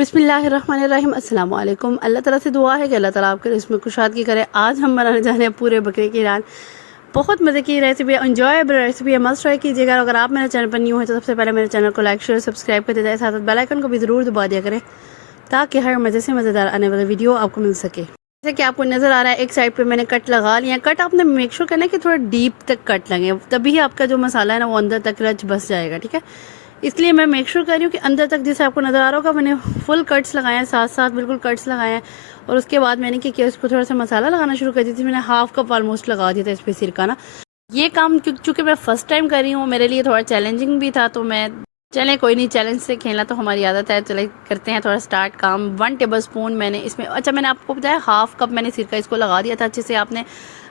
बिस्मिल्लाहिर्रहमानिर्रहीम अस्सलाम वालेकुम। अल्लाह ताला से दुआ है कि अल्लाह ताला आपके इसमें कुशादगी करे। आज हम बनाने जा रहे हैं पूरे बकरे की रान। बहुत मज़े की रेसिपी है, एंजॉयबल रेसिपी है, मस्ट ट्राई कीजिएगा। अगर आप मेरे चैनल पर न्यू हैं तो सबसे पहले मेरे चैनल को लाइक शेयर सब्सक्राइब करते जाए, साथ साथ बेल आइकन को भी ज़रूर दबा दिया करें ताकि हर मज़े से मज़ेदार आने वाला वीडियो आपको मिल सके। जैसे कि आपको नज़र आ रहा है, एक साइड पे मैंने कट लगा लिया। कट आपने मेक श्योर करना है कि थोड़ा डीप तक कट लगे, तभी आपका जो मसाला है ना वो अंदर तक रच बस जाएगा। ठीक है, इसलिए मैं मेक श्योर कर रही हूँ कि अंदर तक, जैसे आपको नज़र आ रहा होगा, मैंने फुल कट्स लगाए हैं, साथ साथ बिल्कुल कट्स लगाए हैं। और उसके बाद मैंने क्या किया, इसको थोड़ा सा मसाला लगाना शुरू कर दी थी। मैंने हाफ कप ऑलमोस्ट लगा दिया था इस पर सिरका ना। ये काम चूँकि मैं फ़र्स्ट टाइम कर रही हूँ, मेरे लिए थोड़ा चैलेंजिंग भी था, तो मैं चलें कोई नहीं, चैलेंज से खेलना तो हमारी आदत है। चले करते हैं थोड़ा स्टार्ट काम। 1 टेबल स्पून मैंने इसमें, अच्छा मैंने आपको बताया हाफ कप मैंने सिरका इसको लगा दिया था अच्छे से। आपने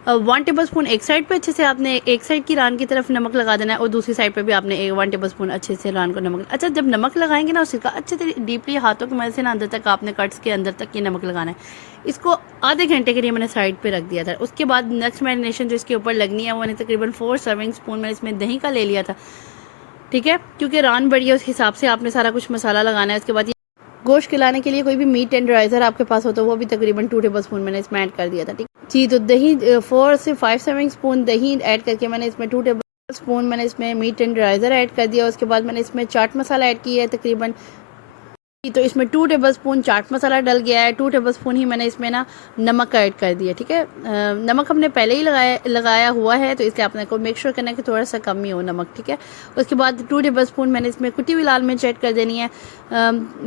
1 टेबल स्पून एक साइड पे अच्छे से, आपने एक साइड की रान की तरफ नमक लगा देना है और दूसरी साइड पे भी आपने 1 टेबल स्पून अच्छे से रान को नमक। अच्छा, जब नमक लगाएंगे ना सिरका अच्छे से डीपली हाथों की मदद से ना अंदर तक, आपने कट्स के अंदर तक ये नमक लगाना है। इसको आधे घंटे के लिए मैंने साइड पे रख दिया था। उसके बाद नेक्स्ट मैरिनेशन जो इसके ऊपर लगनी है वो मैंने तकरीबन 4 सर्विंग स्पून मैंने इसमें दही का ले लिया था। ठीक है, क्योंकि रान बड़ी है उस हिसाब से आपने सारा कुछ मसाला लगाना है। उसके बाद गोश्त खिलाने के लिए कोई भी मीट टेंडराइजर आपके पास हो तो वो भी तकरीबन 2 टेबल स्पून मैंने इसमें ऐड कर दिया था। ठीक जी, तो दही 4 से 5 सर्विंग स्पून दही ऐड करके मैंने इसमें 2 टेबल स्पून मैंने इसमें मीट टेंडराइजर ऐड कर दिया। उसके बाद मैंने इसमें चाट मसाला ऐड किया है तकरीबन, तो इसमें 2 टेबल स्पून चाट मसाला डल गया है। 2 टेबल स्पून ही मैंने इसमें ना नमक ऐड कर दिया। ठीक है, नमक हमने पहले ही लगाया हुआ है, तो इसलिए आपने को मेक श्योर करना है कि थोड़ा सा कम ही हो नमक। ठीक है, उसके बाद 2 टेबल स्पून मैंने इसमें कुटी हुई लाल मिर्च ऐड कर देनी है।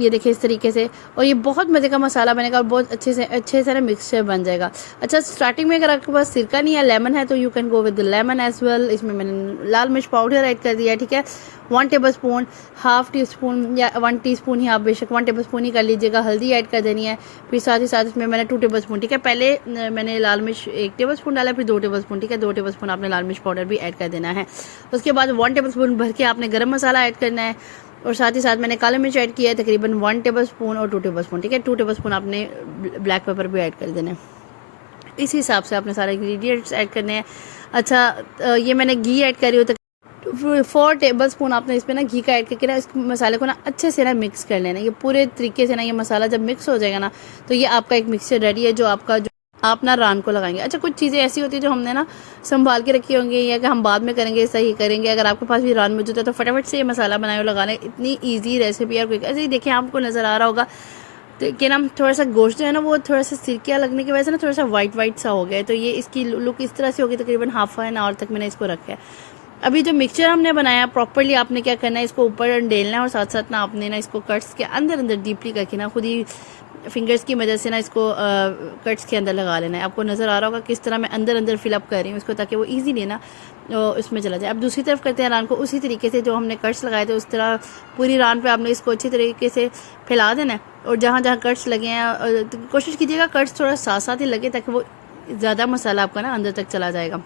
ये देखिए इस तरीके से, और ये बहुत मज़े का मसाला बनेगा और बहुत अच्छे से ना मिक्सचर बन जाएगा। अच्छा, स्टार्टिंग में अगर आपके पास सिरका नहीं है, लेमन है, तो you can go with lemon as well. इसमें मैंने लाल मिर्च पाउडर ऐड कर दिया। ठीक है, 1 table spoon, half tea spoon या 1 टीस्पून ही, आप बेशक 1 टेबल स्पून ही कर लीजिएगा। हल्दी ऐड कर देनी है। फिर साथ ही साथ इसमें मैंने 2 टेबल स्पून, ठीक है, पहले मैंने लाल मिर्च 1 टेबल स्पून डाला, फिर 2 टेबल स्पून। ठीक है, 2 टेबल स्पून आपने लाल मिर्च पाउडर भी ऐड कर देना है। उसके बाद 1 टेबल स्पून भर के आपने गरम मसाला ऐड करना है। और साथ ही साथ मैंने काला मिर्च ऐड किया है तकरीबन 1 टेबल स्पून और 2 टेबल स्पून। ठीक है, 2 टेबल स्पून आपने ब्लैक पेपर भी ऐड कर देना है। इस हिसाब से आपने सारे इंग्रेडिएंट्स ऐड करने हैं। अच्छा, ये मैंने घी ऐड करी हो, 4 टेबल स्पून आपने इसमें ना घी का ऐड करके ना इस मसाले को ना अच्छे से ना मिक्स कर लेना। ये पूरे तरीके से ना ये मसाला जब मिक्स हो जाएगा ना, तो ये आपका एक मिक्सचर रेडी है जो आप ना रान को लगाएंगे। अच्छा, कुछ चीज़ें ऐसी होती है जो हमने ना संभाल के रखी होंगी या कि हम बाद में करेंगे, सही करेंगे। अगर आपके पास भी रान मौजूद है तो फटाफट से ये मसाला बनाए और लगाना। इतनी ईजी रेसिपी है। ऐसे ही देखिए, आपको नज़र आ रहा होगा तो कि ना थोड़ा सा गोश्त जो है ना वो थोड़ा सा सिरका लगने की वजह से ना थोड़ा सा वाइट सा हो गया है। तो ये इसकी लुक इस तरह से होगी। तकरीबन हाफ एन आवर तक मैंने इसको रखा है। अभी जो मिक्सचर हमने बनाया प्रॉपरली आपने क्या करना है, इसको ऊपर डेलना है और साथ साथ ना आपने ना इसको कट्स के अंदर डीपली करके ना खुद ही फिंगर्स की मदद से ना इसको कट्स के अंदर लगा लेना है। आपको नज़र आ रहा होगा किस तरह मैं अंदर फिलअप कर रही हूँ इसको, ताकि वो ईजीली ना उसमें चला जाए। अब दूसरी तरफ करते हैं रान को। उसी तरीके से जो हमने कट्स लगाए थे उस तरह पूरी रान पे आपने इसको अच्छी तरीके से फैला देना है। और जहाँ जहाँ कट्स लगे हैं कोशिश कीजिएगा कट्स थोड़ा साथ साथ ही लगे, ताकि वो ज़्यादा मसाला आपका ना अंदर तक चला जाएगा।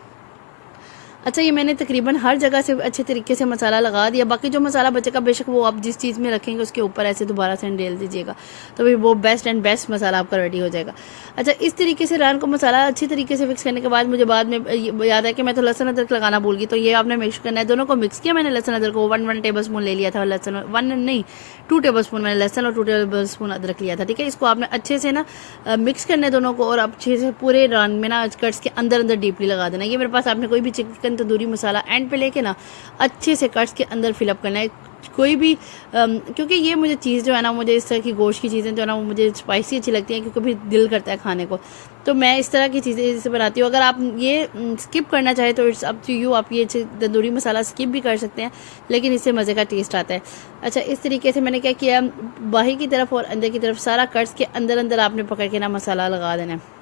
अच्छा, ये मैंने तकरीबन हर जगह से अच्छे तरीके से मसाला लगा दिया। बाकी जो मसाला बचेगा बेशक वो आप जिस चीज़ में रखेंगे उसके ऊपर ऐसे दोबारा से डेल दीजिएगा, तो फिर वो बेस्ट मसाला आपका रेडी हो जाएगा। अच्छा, इस तरीके से रान को मसाला अच्छी तरीके से मिक्स करने के बाद मुझे बाद में याद है कि मैं तो लहसुन अदरक लगाना भूल गई। तो ये आपने मिक्स करना है, दोनों को मिक्स किया मैंने। लहसुन अदरक को 1 टेबल स्पून ले लिया था, लहसुन 1 नहीं 2 टेबल स्पून मैंने लहसुन और 2 टेबल स्पून अदरक लिया था। ठीक है, इसको आपने अच्छे से ना मिक्स करना है दोनों को, और अच्छे से पूरे रान में ना कट्स के अंदर डीपली लगा देना। ये मेरे पास आपने कोई भी चिकन तंदूरी मसाला एंड पे लेके ना अच्छे से कट्स के अंदर फिलअप करना है। कोई भी क्योंकि ये मुझे चीज़ जो है ना, मुझे इस तरह की गोश्त की चीज़ें जो है ना वो मुझे स्पाइसी अच्छी लगती हैं, क्योंकि भी दिल करता है खाने को, तो मैं इस तरह की चीज़ें इसे बनाती हूँ। अगर आप ये स्किप करना चाहें तो इट्स अप टू यू, आप ये तंदूरी मसाला स्किप भी कर सकते हैं, लेकिन इससे मज़े का टेस्ट आता है। अच्छा, इस तरीके से मैंने क्या किया, बाहर की तरफ और अंदर की तरफ सारा कट्स के अंदर आपने पकड़ के ना मसाला लगा देना है।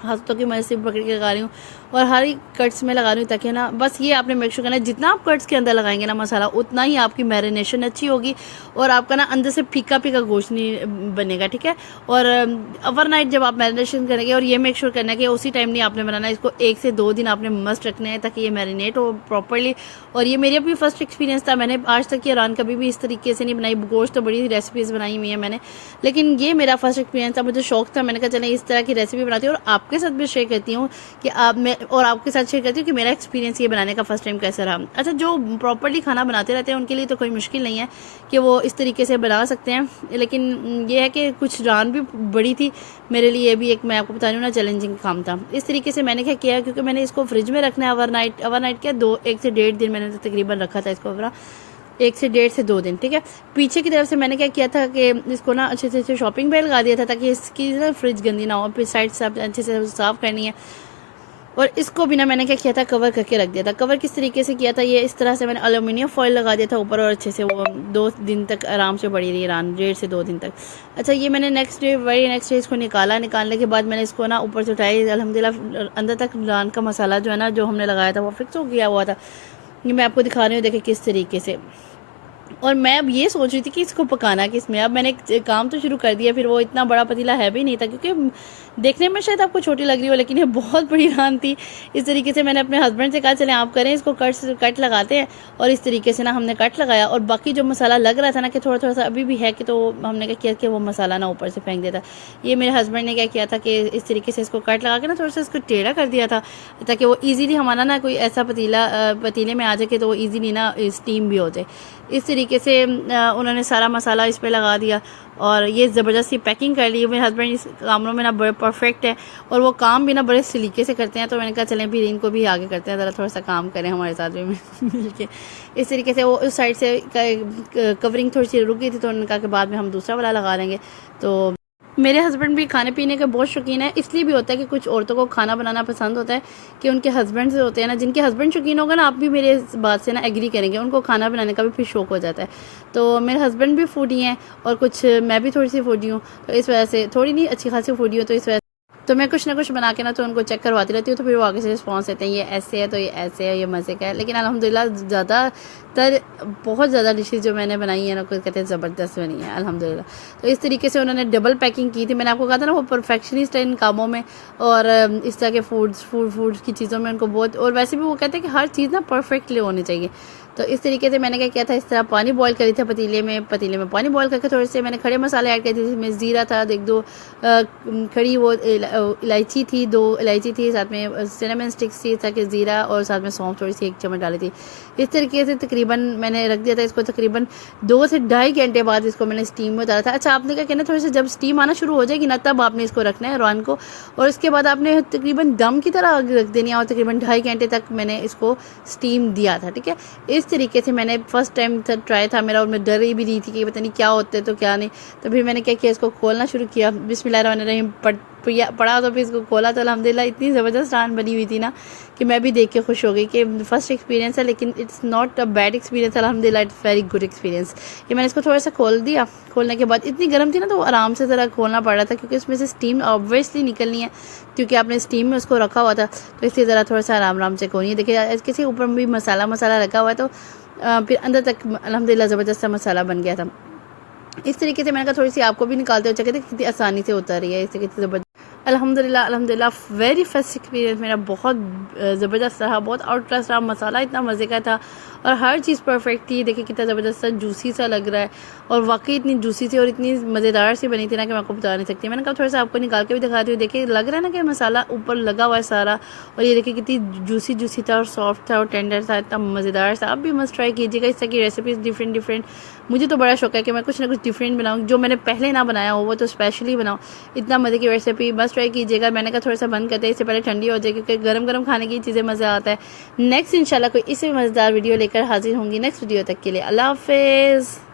हाथों की मदद से पकड़ के लगा रही हूँ और हर एक कट्स में लगा रही हूँ, ताकि ना बस ये आपने मेक श्योर करना है जितना आप कट्स के अंदर लगाएंगे ना मसाला, उतना ही आपकी मैरिनेशन अच्छी होगी और आपका ना अंदर से फीका गोश्त नहीं बनेगा। ठीक है, और ओवरनाइट जब आप मैरिनेशन करेंगे, और ये मेक श्योर करना है कि उसी टाइम नहीं आपने बनाना, इसको 1 से 2 दिन आपने मस्ट रखना है ताकि ये मैरिनेट हो प्रॉपरली। और ये मेरी अपनी फर्स्ट एक्सपीरियंस था, मैंने आज तक ये रान कभी भी इस तरीके से नहीं बनाई। गोश्त तो बड़ी रेसिपीज़ बनाई हुई है मैंने, लेकिन ये मेरा फर्स्ट एक्सपीरियंस था। मुझे शौक था, मैंने कहा चले इस तरह की रेसिपी बनाती हूँ और आपके साथ भी शेयर करती हूँ कि आप मैं और आपके साथ शेयर करती हूँ कि मेरा एक्सपीरियंस ये बनाने का फ़र्स्ट टाइम कैसा रहा। अच्छा, जो प्रॉपर्ली खाना बनाते रहते हैं उनके लिए तो कोई मुश्किल नहीं है कि वो इस तरीके से बना सकते हैं, लेकिन ये है कि कुछ रान भी बड़ी थी मेरे लिए, भी एक मैं आपको बता रही हूँ ना चैलेंजिंग काम था। इस तरीके से मैंने क्या किया, क्योंकि मैंने इसको फ्रिज में रखना है ओवरनाइट क्या 1 से 1.5 दिन मैंने तकरीबन रखा था इसको, 1 से 1.5 से 2 दिन, ठीक है। पीछे की तरफ से मैंने क्या किया था कि इसको ना अच्छे से शॉपिंग पे लगा दिया था ताकि इसकी ना फ्रिज गंदी ना हो, फिर साइड से अच्छे से साफ़ करनी है। और इसको भी ना मैंने क्या किया था, कवर करके रख दिया था। कवर किस तरीके से किया था, ये इस तरह से मैंने एल्युमिनियम फॉइल लगा दिया था ऊपर, और अच्छे से वो 2 दिन तक आराम से पड़ी रही रान, 1.5 से 2 दिन तक। अच्छा, ये मैंने नेक्स्ट डे इसको निकालने के बाद मैंने इसको ना ऊपर से उठाई, अल्हम्दुलिल्लाह अंदर तक रान का मसाला जो है ना जो हमने लगाया था वो फिक्स हो गया हुआ था। ये मैं आपको दिखा रही हूँ, देखें किस तरीके से। और मैं अब ये सोच रही थी कि इसको पकाना किस में। अब मैंने एक काम तो शुरू कर दिया, फिर वो इतना बड़ा पतीला है भी नहीं था, क्योंकि देखने में शायद आपको छोटी लग रही हो लेकिन ये बहुत बड़ी रान थी। इस तरीके से मैंने अपने हस्बैंड से कहा चलें आप करें इसको, कट लगाते हैं। और इस तरीके से ना हमने कट लगाया, और बाकी जो मसाला लग रहा था ना कि थोड़ा सा अभी भी है कि, तो हमने क्या किया कि वो मसाला ना ऊपर से फेंक दिया था। ये मेरे हस्बैंड ने क्या किया था कि इस तरीके से इसको कट लगा के ना थोड़ा सा इसको टेढ़ा कर दिया था, ताकि वो ईजीली हमारा ना कोई ऐसा पतीले में आ जाए कि तो वो ईजीली ना स्टीम भी हो जाए। इस तरीके से उन्होंने सारा मसाला इस पे लगा दिया और ये ज़बरदस्ती पैकिंग कर ली। मेरे हस्बैंड इस कामों में ना बड़े परफेक्ट है, और वो काम भी ना बड़े सलीके से करते हैं, तो मैंने कहा चलें भी इनको भी आगे करते हैं, ज़रा थोड़ा सा काम करें हमारे साथ भी मिल के। इस तरीके से वो उस साइड से कवरिंग थोड़ी सी रुक गई थी, तो उन्होंने कहा कि बाद में हम दूसरा वाला लगा लेंगे। तो मेरे हस्बैंड भी खाने पीने के बहुत शौकीन है। इसलिए भी होता है कि कुछ औरतों को खाना बनाना पसंद होता है कि उनके हस्बैंड से होते हैं ना, जिनके हस्बैंड शौकीन होगा ना, आप भी मेरे इस बात से ना एग्री करेंगे, उनको खाना बनाने का भी फिर शौक हो जाता है। तो मेरे हस्बैंड भी फूडी हैं और कुछ मैं भी थोड़ी सी फूडी हूँ, तो इस वजह से थोड़ी नहीं अच्छी खासी फूडी हूँ, तो इस वजह तो मैं कुछ ना कुछ बना के ना तो उनको चेक करवाती रहती हूँ, तो फिर वो आगे से रिस्पॉन्स देते हैं ये ऐसे है तो ये ऐसे है, ये मज़े का है। लेकिन अल्हम्दुलिल्लाह ज़्यादातर बहुत ज़्यादा डिशेज़ जो मैंने बनाई है ना, कोई कहते हैं ज़बरदस्त बनी है अल्हम्दुलिल्लाह। तो इस तरीके से उन्होंने डबल पैकिंग की थी। मैंने आपको कहा था ना वो परफेक्शनिस्ट है इन कामों में, और इस तरह के फूड की चीज़ों में उनको बहुत, और वैसे भी वो कहते हैं कि हर चीज़ ना परफेक्टली होनी चाहिए। तो इस तरीके से मैंने क्या किया था, इस तरह पानी बॉईल करी था पतीले में पानी बॉईल करके थोड़े से मैंने खड़े मसाले ऐड कर दिए, जिसमें ज़ीरा था, एक दो खड़ी वो इलायची थी, 2 इलायची थी, साथ में सिनेमन स्टिक्स थी, ताकि ज़ीरा, और साथ में सौंफ थोड़ी सी 1 चम्मच डाली थी। इस तरीके से तकरीबन मैंने रख दिया था इसको। तकरीबन 2 से ढाई घंटे बाद इसको मैंने स्टीम में उतारा था। अच्छा, आपने क्या कहना, थोड़ी सी जब स्टीम आना शुरू हो जाएगी ना, तब आपने इसको रखना है रान को, और इसके बाद आपने तकरीबन दम की तरह रख देनी है, और तकरीबन 2.5 घंटे तक मैंने इसको स्टीम दिया था, ठीक है। इस तरीके से मैंने फर्स्ट टाइम ट्राई था मेरा, और मैं डर भी रही थी कि पता नहीं क्या होता है तो क्या नहीं। तो फिर मैंने क्या किया, इसको खोलना शुरू किया, बिस्मिल्लाहिर्रहमानिर्रहीम पड़ा, तो फिर इसको खोला तो अल्हम्दुलिल्लाह इतनी ज़बरदस्त रान बनी हुई थी ना कि मैं भी देख के खुश हो गई कि फ़र्स्ट एक्सपीरियंस है, लेकिन it's not a bad experience, अल्हम्दुलिल्लाह इट्स वेरी गुड एक्सपीरियंस। ये मैंने इसको थोड़ा सा खोल दिया, खोलने के बाद इतनी गर्म थी ना, तो आराम से ज़रा खोलना पड़ रहा था, क्योंकि उसमें से स्टीम ऑब्वियसली निकलनी है, क्योंकि आपने स्टीम में उसको रखा हुआ था, तो इसलिए ज़रा थोड़ा सा आराम से खोलिए। देखिए किसी ऊपर भी मसाला रखा हुआ है, तो फिर अंदर तक अल्हम्दुलिल्लाह ज़बरदस्त सा मसाला बन गया था। इस तरीके से मैंने कहा थोड़ी सी आपको भी निकालते हो, चेक कितनी आसानी से होता रही है, इससे कितनी ज़बरदस्त। अल्हम्दुलिल्लाह वेरी फर्स्ट एक्सपीरियंस मेरा बहुत ज़बरदस्त रहा, बहुत आउट क्लास रहा। मसाला इतना मज़े का था और हर चीज़ परफेक्ट थी। देखिए कितना ज़बरदस्त सा जूसी सा लग रहा है, और वाकई इतनी जूसी थी और इतनी मज़ेदार सी बनी थी ना कि मैं आपको बता नहीं सकती। मैंने कहा थोड़ा सा आपको निकाल के भी दिखाती हूँ। देखिए लग रहा है ना कि मसाला ऊपर लगा हुआ है सारा, और ये देखिए कितनी जूसी था और सॉफ्ट था और टेंडर था, इतना मज़ेदार था। आप भी मस्ट ट्राई कीजिएगा इस तरह की रेसिपीज़ डिफरेंट। मुझे तो बड़ा शौक है कि मैं कुछ ना कुछ डिफरेंट बनाऊँ, जो मैंने पहले ना बनाया हो वो तो स्पेशली बनाऊँ। इतना मज़े की रेसिपी मस्ट ट्राई कीजिएगा। मैंने कहा थोड़ा सा बंद करते हैं, इससे पहले ठंडी हो जाए, क्योंकि गरम खाने की चीज़ें मज़ा आता है। नेक्स्ट इंशाल्लाह कोई इससे मज़ेदार वीडियो लेकर हाजिर होंगी नेक्स्ट वीडियो तक के लिए अल्लाह हाफ़िज़।